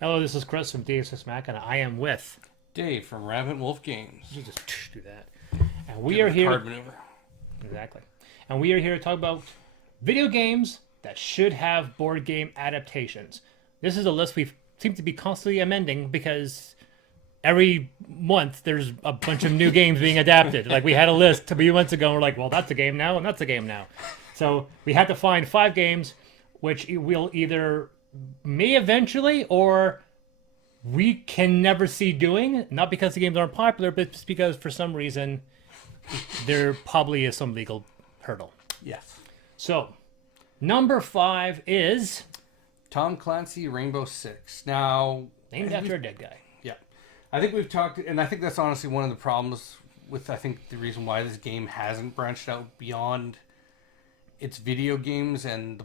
Hello, this is Chris from DSS Mac, and I am with. Dave from Rabbit Wolf Games. You just do that. And we Do are the here. card maneuver. Exactly. And we are here to talk about video games that should have board game adaptations. This is a list we seem to be constantly amending because every month there's a bunch of new games being adapted. Like we had a list a few months ago, and we're like, well, that's a game now, and that's a game now. So we had to find 5 games, which we'll either may eventually or we can never see doing. Not because the games aren't popular, but just because for some reason there probably is some legal hurdle. Yes. So, number 5 is Tom Clancy Rainbow Six. Now, named after a dead guy. yeah, I think we've talked, and I think that's honestly one of the problems with, I think, the reason why this game hasn't branched out beyond its video games and the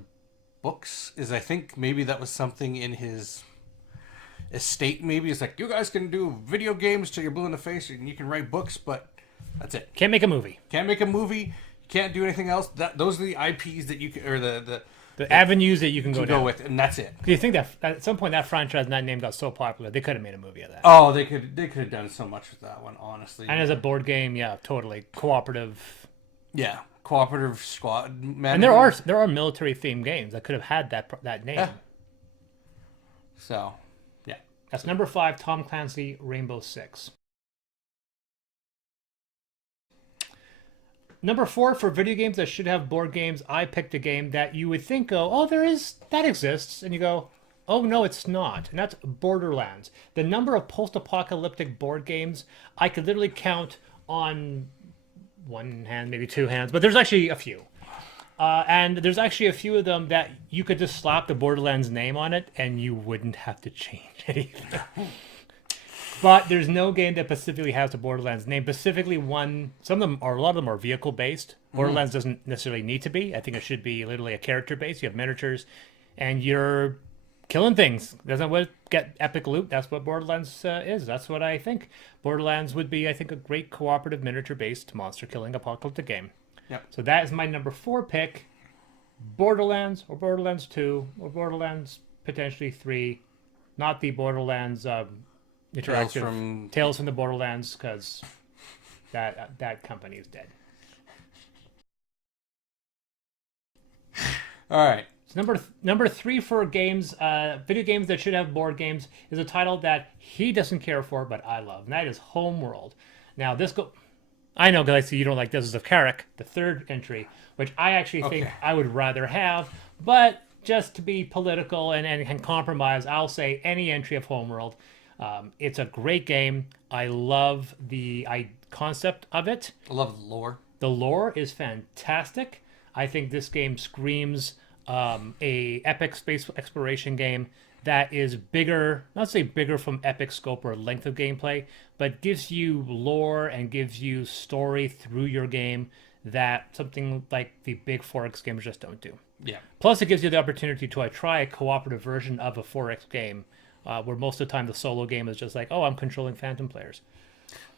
books is I think maybe that was something in his estate. Maybe it's like, you guys can do video games till you're blue in the face and you can write books, but that's it. Can't make a movie. Can't make a movie. You can't do anything else. Those are the IPs that you can, or the avenues that you can go down. with, and that's it. Do you think that at some point that franchise and that name got so popular they could have made a movie of that? Oh, they could have done so much with that one, honestly. And as a board game, yeah, totally cooperative. Yeah, cooperative squad. And there are military themed games that could have had that name. Yeah. So, yeah. That's number 5, Tom Clancy Rainbow Six. Number 4, for video games that should have board games, I picked a game that you would think, that exists. And you go, oh, no, it's not. And that's Borderlands. The number of post-apocalyptic board games, I could literally count on one hand, maybe 2 hands, but there's actually a few. And there's actually a few of them that you could just slap the Borderlands name on it and you wouldn't have to change anything. But there's no game that specifically has the Borderlands name. Specifically one, some of them, or a lot of them are vehicle based. Borderlands doesn't necessarily need to be. I think it should be literally a character based. You have miniatures and you're killing things. Doesn't what get epic loot. That's what Borderlands is. That's what I think. Borderlands would be, I think, a great cooperative miniature based monster killing apocalyptic game. Yep. So that is my number 4 pick. Borderlands or Borderlands 2 or Borderlands potentially 3. Not the Borderlands interactive Tales from the Borderlands, because that company is dead. All right. So number 3 for games, video games that should have board games, is a title that he doesn't care for, but I love, and that is Homeworld. Now I know, because I see you don't like Deserts of Carrick, the 3rd entry, which I actually think I would rather have, but just to be political and compromise, I'll say any entry of Homeworld. It's a great game. I love the concept of it. I love the lore. The lore is fantastic. I think this game screams a epic space exploration game that is bigger, not say bigger from epic scope or length of gameplay, but gives you lore and gives you story through your game that something like the big 4X games just don't do. Yeah. Plus, it gives you the opportunity to try a cooperative version of a 4X game, where most of the time the solo game is just like, oh, I'm controlling phantom players.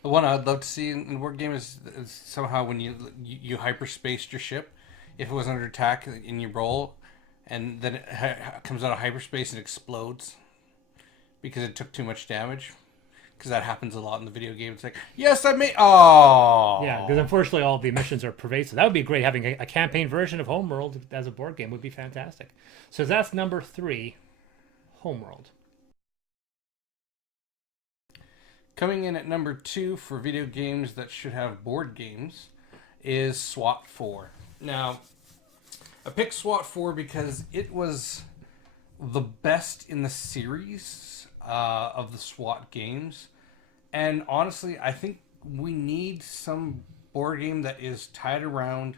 The one I'd love to see in word game is somehow when you hyperspaced your ship, if it was under attack in your roll, and then it comes out of hyperspace and explodes because it took too much damage. Because that happens a lot in the video game. It's like, yes, I made. Oh, yeah. Because unfortunately, all the missions are pervasive. That would be great. Having a campaign version of Homeworld as a board game would be fantastic. So that's number 3, Homeworld. Coming in at number 2 for video games that should have board games is SWAT 4. Now, I picked SWAT 4 because it was the best in the series of the SWAT games. And honestly, I think we need some board game that is tied around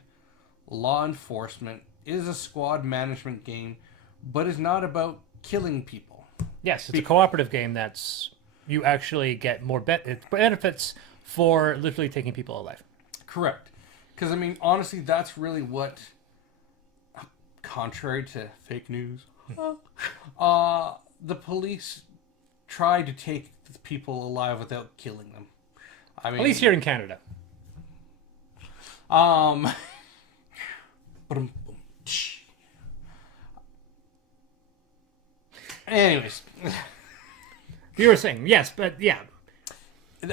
law enforcement, is a squad management game, but is not about killing people. Yes, it's a cooperative game that's... you actually get more benefits for literally taking people alive. Correct. Because, I mean, honestly, that's really what, contrary to fake news, the police try to take people alive without killing them. I mean, At least here in Canada. Anyways, You were saying yes, but yeah,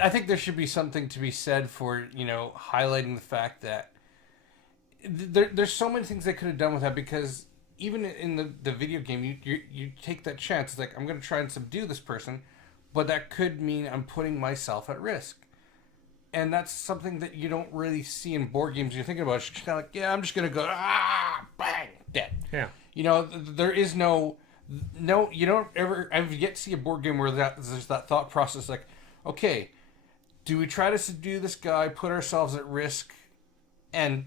I think there should be something to be said for, highlighting the fact that there's so many things they could have done with that, because even in the video game, you take that chance. It's like, I'm going to try and subdue this person, but that could mean I'm putting myself at risk. And that's something that you don't really see in board games. You're thinking about it, it's kind of like, yeah, I'm just going to go, bang, dead. yeah. There is no, you don't ever, I've yet to see a board game where there's that thought process like, okay, do we try to subdue this guy, put ourselves at risk, and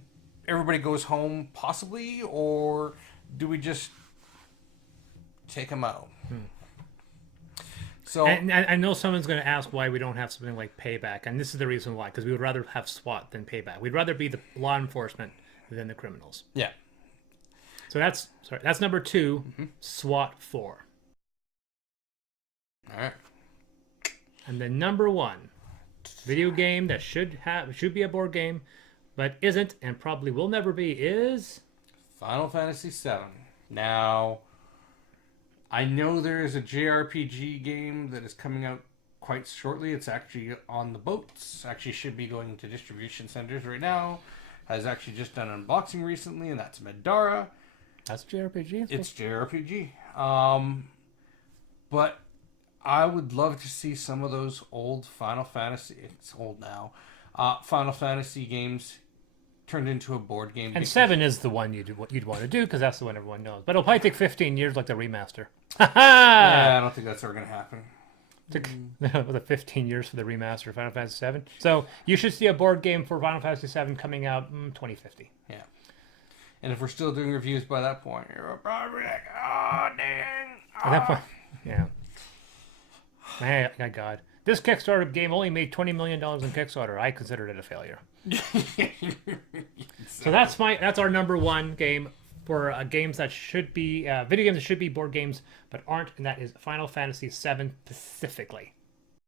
everybody goes home possibly, or do we just take him out? So, And I know someone's going to ask why we don't have something like payback, and this is the reason why, because we would rather have SWAT than payback. We'd rather be the law enforcement than the criminals. yeah. So that's number 2, SWAT 4. All right. And then number 1, video game that should be a board game, but isn't and probably will never be, is Final Fantasy VII. Now, I know there is a JRPG game that is coming out quite shortly. It's actually on the boats. Actually should be going to distribution centers right now. Has actually just done an unboxing recently, and that's Medara. That's JRPG. It's JRPG. But I would love to see some of those old Final Fantasy, it's old now, Final Fantasy games turned into a board game. And 7 is the one you'd want to do, because that's the one everyone knows. But it'll probably take 15 years, like the remaster. Yeah, I don't think that's ever going to happen. Took was 15 years for the remaster of Final Fantasy 7. So you should see a board game for Final Fantasy 7 coming out 2050. Yeah. And if we're still doing reviews by that point, you're probably like, oh, dang. At that point, yeah. My God. This Kickstarter game only made $20 million in Kickstarter. I considered it a failure. So that's our number 1 game for games that should be video games that should be board games but aren't, and that is Final Fantasy VII specifically.